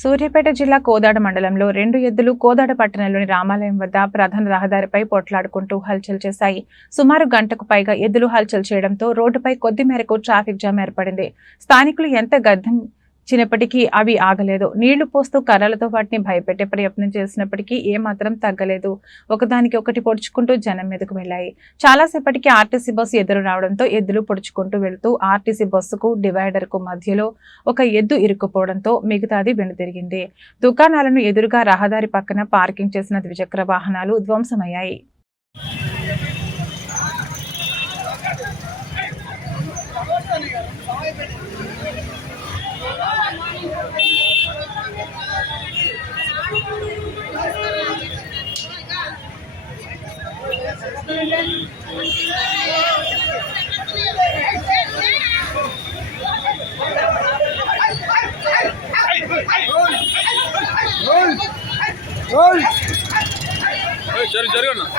సూర్యాపేట జిల్లా కోదాడ మండలంలో 2 ఎద్దులు కోదాడ పట్టణంలోని రామాలయం వద్ద ప్రధాన రహదారిపై పోట్లాడుకుంటూ హల్చల్ చేశాయి. సుమారు గంటకు పైగా ఎద్దులు హల్చల్ చేయడంతో రోడ్డుపై కొద్ది మేరకు ట్రాఫిక్ జామ్ ఏర్పడింది. స్థానికులు ఎంత గద్దించినప్పటికీ అవి ఆగలేదు. నీళ్లు పోస్తూ కర్రలతో వాటిని భయపెట్టే ప్రయత్నం చేసినప్పటికీ ఏమాత్రం తగ్గలేదు. ఒకదానికి ఒకటి పొడుచుకుంటూ జనం మీదకు వెళ్లాయి. చాలాసేపటికి ఆర్టీసీ బస్సు ఎదురు రావడంతో ఎద్దులు పొడుచుకుంటూ వెళ్తూ ఆర్టీసీ బస్సుకు డివైడర్ కు మధ్యలో ఒక ఎద్దు ఇరుక్కుపోవడంతో మిగతాది వెనుతిరిగింది. దుకాణాలను ఎదురుగా రహదారి పక్కన పార్కింగ్ చేసిన ద్విచక్ర వాహనాలు ధ్వంసమయ్యాయి. జరగండి.